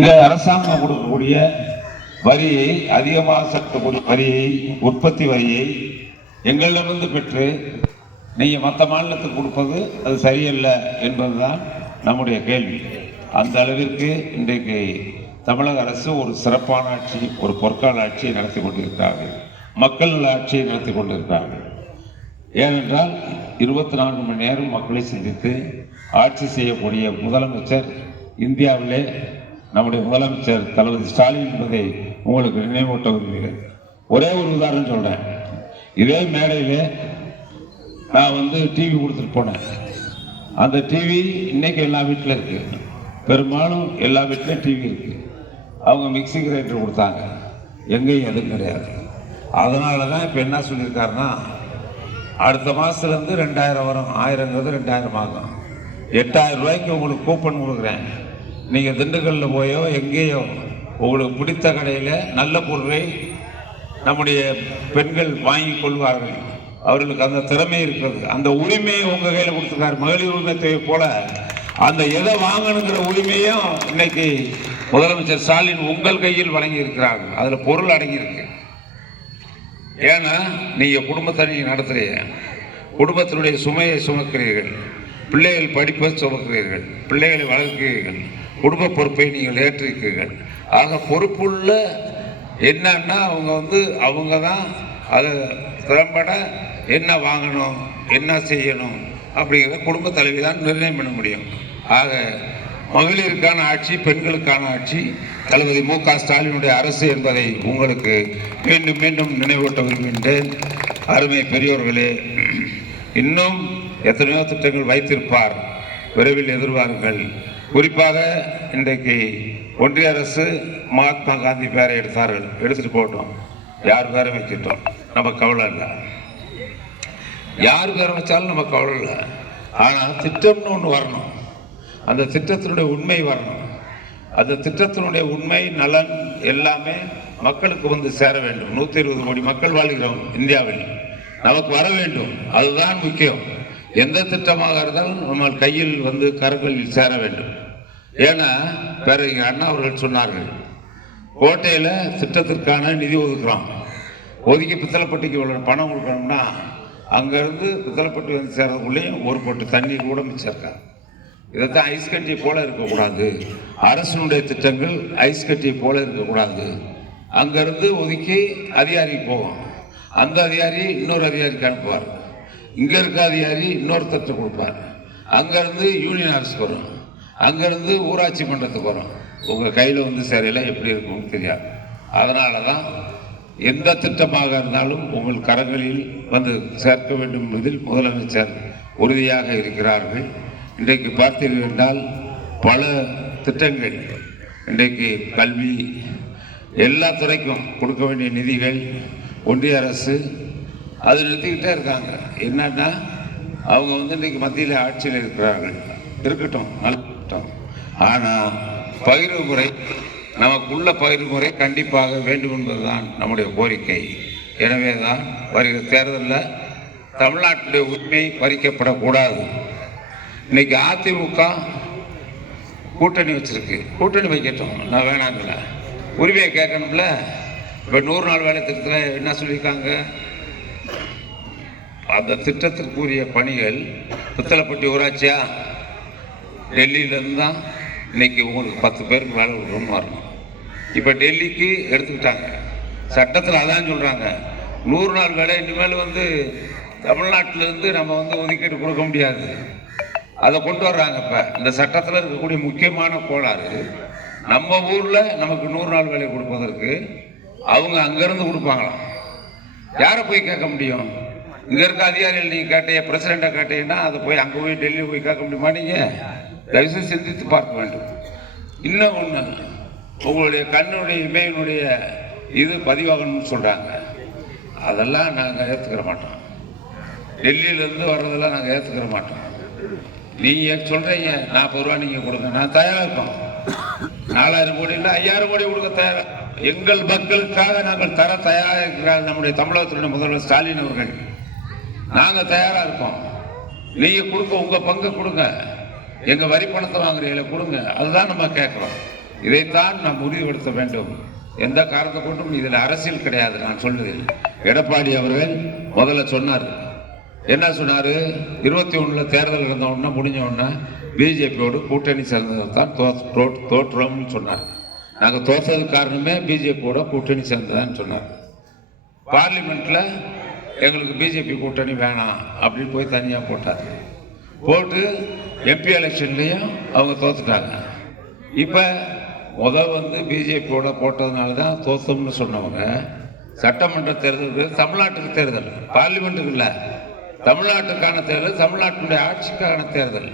இந்த அரசாங்கம் கொடுக்கக்கூடிய வரியை, அதிகமாக செலுத்தக்கூடிய வரியை, உற்பத்தி வரியை எங்களிடமிருந்து பெற்று நீங்க மற்ற மாநிலத்துக்கு கொடுப்பது அது சரியல்ல என்பதுதான் நம்முடைய கேள்வி. அந்த அளவிற்கு இன்றைக்கு தமிழக அரசு ஒரு சிறப்பான ஆட்சி, ஒரு பொற்கால ஆட்சியை நடத்தி கொண்டிருக்கிறார்கள். மக்கள் ஆட்சியை நடத்தி கொண்டிருக்கிறார்கள். ஏனென்றால் 24 மணி நேரம் மக்களை சிந்தித்து ஆட்சி செய்யக்கூடிய முதலமைச்சர் இந்தியாவிலே நம்முடைய முதலமைச்சர் தளபதி ஸ்டாலின் என்பதை உங்களுக்கு நினைவூட்ட விரும்புகிறேன். ஒரே ஒரு உதாரணம் சொல்றேன். இதே மேடையிலே நான் டிவி கொடுத்துட்டு போனேன். அந்த டிவி இன்னைக்கு எல்லா வீட்டில் இருக்கு. பெரும்பாலும் எல்லா வீட்டிலும் டிவி இருக்கு. அவங்க மிக்சி கிரைண்டர் கொடுத்தாங்க, எங்கேயும் எதுவும் கிடையாது. அதனால தான் இப்போ என்ன சொல்லியிருக்காருன்னா, அடுத்த மாதத்துலேருந்து 2000 வரும். 1000ங்கிறது 2000 ஆகும். 8000 ரூபாய்க்கு உங்களுக்கு கூப்பன் கொடுக்குறேன். நீங்கள் திண்டுக்கல்லில் போயோ எங்கேயோ உங்களுக்கு பிடித்த கடையில் நல்ல பொருளை நம்முடைய பெண்கள் வாங்கி கொள்வார்கள். அவர்களுக்கு அந்த திறமை இருக்கிறது. அந்த உரிமையை உங்கள் கையில் கொடுத்துருக்காரு. மகளிர் உரிமை போல அந்த எதை வாங்கணுங்கிற உரிமையும் இன்னைக்கு முதலமைச்சர் ஸ்டாலின் உங்கள் கையில் வழங்கி இருக்கிறார்கள். அதில் பொருள் அடங்கியிருக்கு. ஏன்னா நீங்கள் குடும்பத்தை நீங்கள் நடத்துறீங்க, குடும்பத்தினுடைய சுமையை சுமக்கிறீர்கள், பிள்ளைகள் படிப்பை சுமக்கிறீர்கள், பிள்ளைகளை வளர்க்கிறீர்கள், குடும்ப பொறுப்பை நீங்கள் ஏற்றிருக்கிறீர்கள். ஆக பொறுப்புள்ள என்னன்னா அவங்க தான் அது திறம்பட என்ன வாங்கணும், என்ன செய்யணும் அப்படிங்கிறத குடும்ப தலைவி தான் நிர்ணயம் பண்ண முடியும். ஆக மகளிருக்கான ஆட்சி, பெண்களுக்கான ஆட்சி தளபதி மு.க. ஸ்டாலினுடைய அரசு என்பதை உங்களுக்கு மீண்டும் மீண்டும் நினைவூட்ட விரும்புகின்றேன். அருமை பெரியோர்களே, இன்னும் எத்தனையோ திட்டங்கள் வைத்திருப்பார், விரைவில் எதிர்பாருங்கள். குறிப்பாக இன்றைக்கு ஒன்றிய அரசு மகாத்மா காந்தி பேரை எடுத்தார்கள். எடுத்துட்டு போட்டோம், யார் பேரை வச்சுட்டோம், நம்ம கவலை இல்லை. யார் பேரை வச்சாலும் நம்ம கவலை இல்லை. ஆனால் திட்டம்னு ஒன்று வரணும். அந்த திட்டத்தினுடைய உண்மை வரணும். அந்த திட்டத்தினுடைய உண்மை, நலன் எல்லாமே மக்களுக்கு சேர வேண்டும். 120 கோடி மக்கள் வாழ்கிறோம் இந்தியாவில், நமக்கு வர வேண்டும். அதுதான் முக்கியம். எந்த திட்டமாக இருந்தாலும் நம்ம கையில் கரங்களில் சேர வேண்டும். ஏன்னா பேரறிஞர் அண்ணா அவர்கள் சொன்னார்கள், கோட்டையில் திட்டத்திற்கான நிதி ஒதுக்குறோம், ஒதுக்கி பித்தளைப்பட்டிக்கு பணம் கொடுக்கணும்னா அங்கேருந்து பித்தளைப்பட்டி சேர்றதுக்குள்ளேயும் ஒரு பொட்டு தண்ணீர் கூட மிச்சிருக்காங்க. இதைத்தான் ஐஸ் கட்டியை போல இருக்கக்கூடாது. அரசனுடைய திட்டங்கள் ஐஸ் கட்டியை போல இருக்கக்கூடாது. அங்கேருந்து ஒதுக்கி அதிகாரிக்கு போகும். அந்த அதிகாரி இன்னொரு அதிகாரிக்கு அனுப்புவார். இங்கே இருக்க அதிகாரி இன்னொருத்தட்டு கொடுப்பார். அங்கேருந்து யூனியன் அரசுக்கு வரும், அங்கேருந்து ஊராட்சி மன்றத்துக்கு வரும். உங்கள் கையில் சேரையில எப்படி இருக்கும்னு தெரியாது. அதனால தான் எந்த திட்டமாக இருந்தாலும் உங்கள் கரங்களில் சேர்க்க வேண்டும் என்பதில் முதலமைச்சர் உறுதியாக இருக்கிறார்கள். இன்றைக்கு பார்த்தீர்கள் என்றால் பல திட்டங்கள், இன்றைக்கு கல்வி, எல்லா துறைக்கும் கொடுக்க வேண்டிய நிதிகள் ஒன்றிய அரசு அது நிறுத்திக்கிட்டே இருக்காங்க. என்னன்னா அவங்க இன்றைக்கு மத்தியில் ஆட்சியில் இருக்கிறார்கள், இருக்கட்டும், நல்லட்டும். ஆனால் பகிர்வு முறை, நமக்குள்ள பகிர்வு முறை கண்டிப்பாக வேண்டும் என்பதுதான் நம்முடைய கோரிக்கை. எனவே தான் வருகிற தேர்தலில் தமிழ்நாட்டுடைய உரிமை பறிக்கப்படக்கூடாது. இன்னைக்கு அதிமுக கூட்டணி வச்சிருக்கு, கூட்டணி வைக்கட்டும், நான் வேணாங்கல்ல, உரிமையை கேட்கணும்ல. இப்போ 100 நாள் வேலை திட்டத்தில் என்ன சொல்லியிருக்காங்க, அந்த திட்டத்திற்குரிய பணிகள் பித்தளைப்பட்டி ஊராட்சியா டெல்லியிலேருந்து தான் இன்னைக்கு உங்களுக்கு 10 பேருக்கு வேலை கொடுக்கணும்னு வரணும். இப்போ டெல்லிக்கு எடுத்துக்கிட்டாங்க. சட்டத்தில் அதான் சொல்கிறாங்க, 100 நாள் வேலை இனிமேல் தமிழ்நாட்டிலேருந்து நம்ம ஒதுக்கீடு கொடுக்க முடியாது. அதை கொண்டு வர்றாங்க. இப்போ இந்த சட்டத்தில் இருக்கக்கூடிய முக்கியமான கோளாறு, நம்ம ஊரில் நமக்கு 100 நாள் வேலை கொடுப்பதற்கு அவங்க அங்கேருந்து கொடுப்பாங்களாம். யாரை போய் கேட்க முடியும்? இங்கே இருக்க அதிகாரிகள் நீங்கள் கேட்டீங்க, பிரசிடெண்ட்டை கேட்டீங்கன்னா அதை போய் அங்கே போய் டெல்லி போய் கேட்க முடியுமா? நீங்கள் தயவுசெய்து சிந்தித்து பார்க்க வேண்டும். இன்னும் ஒன்று, உங்களுடைய கண்ணுடைய இமையினுடைய இது பதிவாகணும்னு சொல்கிறாங்க. அதெல்லாம் நாங்கள் ஏற்றுக்கிற மாட்டோம். டெல்லியிலேருந்து வர்றதெல்லாம் நாங்கள் ஏற்றுக்கிற மாட்டோம். நீங்கள் சொல்கிறீங்க 40 ரூபா நீங்கள் கொடுங்க, நான் தயாராக இருக்கோம். 4000 கோடி இல்லை 5000 கோடி கொடுக்க தயாராக, எங்கள் மக்களுக்காக நாங்கள் தர தயாராக இருக்கிறார் நம்முடைய தமிழகத்தினுடைய முதல்வர் ஸ்டாலின் அவர்கள். நாங்கள் தயாராக இருக்கோம். நீங்கள் கொடுக்க, உங்கள் பங்கை கொடுங்க, எங்கள் வரி பணத்தை வாங்குறீங்களே கொடுங்க. அதுதான் நம்ம கேட்குறோம். இதைத்தான் நாம் உறுதிப்படுத்த வேண்டும். எந்த காரணத்தை கொண்டும் இதில் அரசியல் கிடையாது. நான் சொல்வதில் எடப்பாடி அவர்கள் முதல்ல சொன்னார். என்ன சொன்னார்? 21 தேர்தல் நடந்த உடனே முடிஞ்ச உடனே பிஜேபியோடு கூட்டணி சேர்ந்தது தான் தோற்றோம்னு சொன்னார். நாங்கள் தோற்றதுக்கு காரணமே பிஜேபியோட கூட்டணி சேர்ந்ததான்னு சொன்னார். பார்லிமெண்ட்ல எங்களுக்கு பிஜேபி கூட்டணி வேணாம் அப்படின்னு போய் தனியாக போட்டார். போட்டு எம்பி எலெக்ஷன்லையும் அவங்க தோத்துட்டாங்க. இப்போ வந்து பிஜேபியோட போட்டதுனால தான் தோத்தோம்னு சொன்னவங்க சட்டமன்ற தேர்தலுக்கு, தமிழ்நாட்டுக்கு தேர்தல், பார்லிமெண்ட்டுக்கு இல்லை, தமிழ்நாட்டுக்கான தேர்தல், தமிழ்நாட்டுடைய ஆட்சிக்கான தேர்தல்.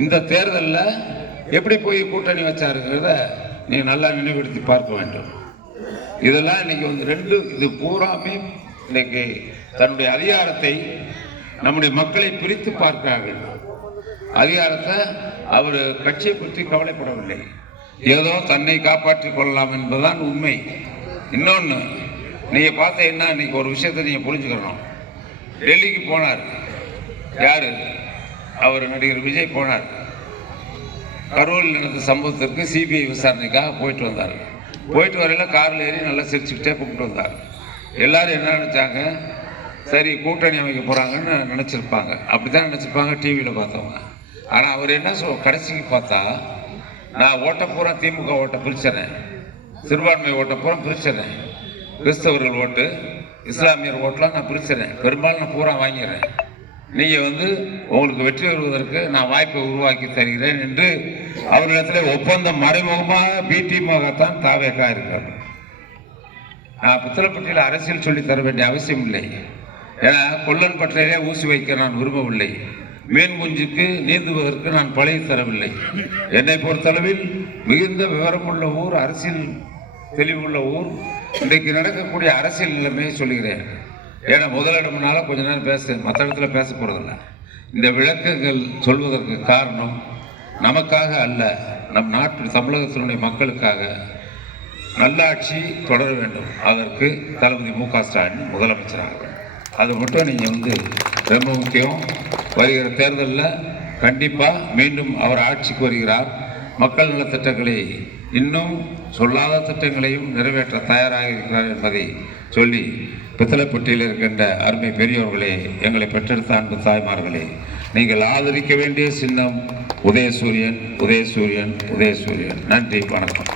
இந்த தேர்தலில் எப்படி போய் கூட்டணி வச்சாருங்கிறத நீங்க நல்லா நினைவுபடுத்தி பார்க்க வேண்டும். இதெல்லாம் இன்னைக்கு வந்து இது பூராமே இன்னைக்கு தன்னுடைய அதிகாரத்தை நம்முடைய மக்களை பிரித்து பார்க்கிறார்கள். அதிகாரத்தை அவர் கட்சியை பற்றி கவலைப்படவில்லை. ஏதோ தன்னை காப்பாற்றிக் கொள்ளலாம் என்பதுதான் உண்மை. இன்னொன்று நீங்க பார்த்தீங்கன்னா இன்னைக்கு ஒரு விஷயத்தை நீங்க புரிஞ்சுக்கணும். டெல்லிக்கு போனார் யாரு? அவர் நடிகர் விஜய் போனார். கரூரில் நடந்த சம்பவத்திற்கு சிபிஐ விசாரணைக்காக போயிட்டு வந்தார். போயிட்டு வரையில காரில் ஏறி நல்லா சிரிச்சுக்கிட்டே கூப்பிட்டு வந்தார். எல்லாரும் என்ன நினைச்சாங்க? சரி கூட்டணி அமைக்க போறாங்கன்னு நினைச்சிருப்பாங்க. அப்படித்தான் நினைச்சிருப்பாங்க டிவியில் பார்த்தவங்க. ஆனால் அவர் என்ன கடைசிக்கு பார்த்தா, நான் ஓட்ட பூரா திமுக ஓட்ட பிரிச்சிடறேன், சிறுபான்மை ஓட்ட பூரா பிரிச்சிடறேன், கிறிஸ்தவர்கள் ஓட்டு, இஸ்லாமியர் ஓட்டெலாம் நான் பிரிச்சிடறேன், பெரும்பாலும் நான் பூரா வாங்கிடுறேன், நீங்கள் வந்து உங்களுக்கு வெற்றி பெறுவதற்கு நான் வாய்ப்பை உருவாக்கி தருகிறேன் என்று அவரிடத்தில் ஒப்பந்தம் மறைமுகமாக பிடிமுகத்தான் தாவேக்கா இருக்கிறார். நான் பித்தளைப்பட்டியில் அரசியல் சொல்லி தர வேண்டிய அவசியம் இல்லை. ஏன்னா கொல்லன் பற்றையிலே ஊசி வைக்க நான் விரும்பவில்லை. மீன் குஞ்சுக்கு நீந்துவதற்கு நான் பழகி தரவில்லை. என்னை பொறுத்தளவில் மிகுந்த விவரமுள்ள ஊர், அரசியல் தெளிவுள்ள ஊர். இன்றைக்கு நடக்கக்கூடிய அரசியல் நிலைமையை சொல்லுகிறேன். ஏன்னா முதலிடம்னால கொஞ்ச நேரம் மற்ற இடத்துல பேச போறதில்லை. இந்த விளக்கங்கள் சொல்வதற்கு காரணம் நமக்காக அல்ல, நம் நாட்டு தமிழகத்தினுடைய மக்களுக்காக நல்லாட்சி தொடர வேண்டும். அதற்கு தளபதி மு.க. ஸ்டாலின் முதலமைச்சராக வேண்டும். அது மட்டும் நீங்கள் வந்து ரொம்ப முக்கியம். வருகிற தேர்தலில் கண்டிப்பாக மீண்டும் அவர் ஆட்சிக்கு வருகிறார். மக்கள் நலத்திட்டங்களை இன்னும் சொல்லாத திட்டங்களையும் நிறைவேற்ற தயாராக இருக்கிறார் என்பதை சொல்லி, பித்தளைப்பட்டியில் இருக்கின்ற அருமை பெரியோர்களே, எங்களை பெற்றெடுத்த அன்பு தாய்மார்களே, நீங்கள் ஆதரிக்க வேண்டிய சின்னம் உதயசூரியன், உதயசூரியன், உதயசூரியன். நன்றி, வணக்கம்.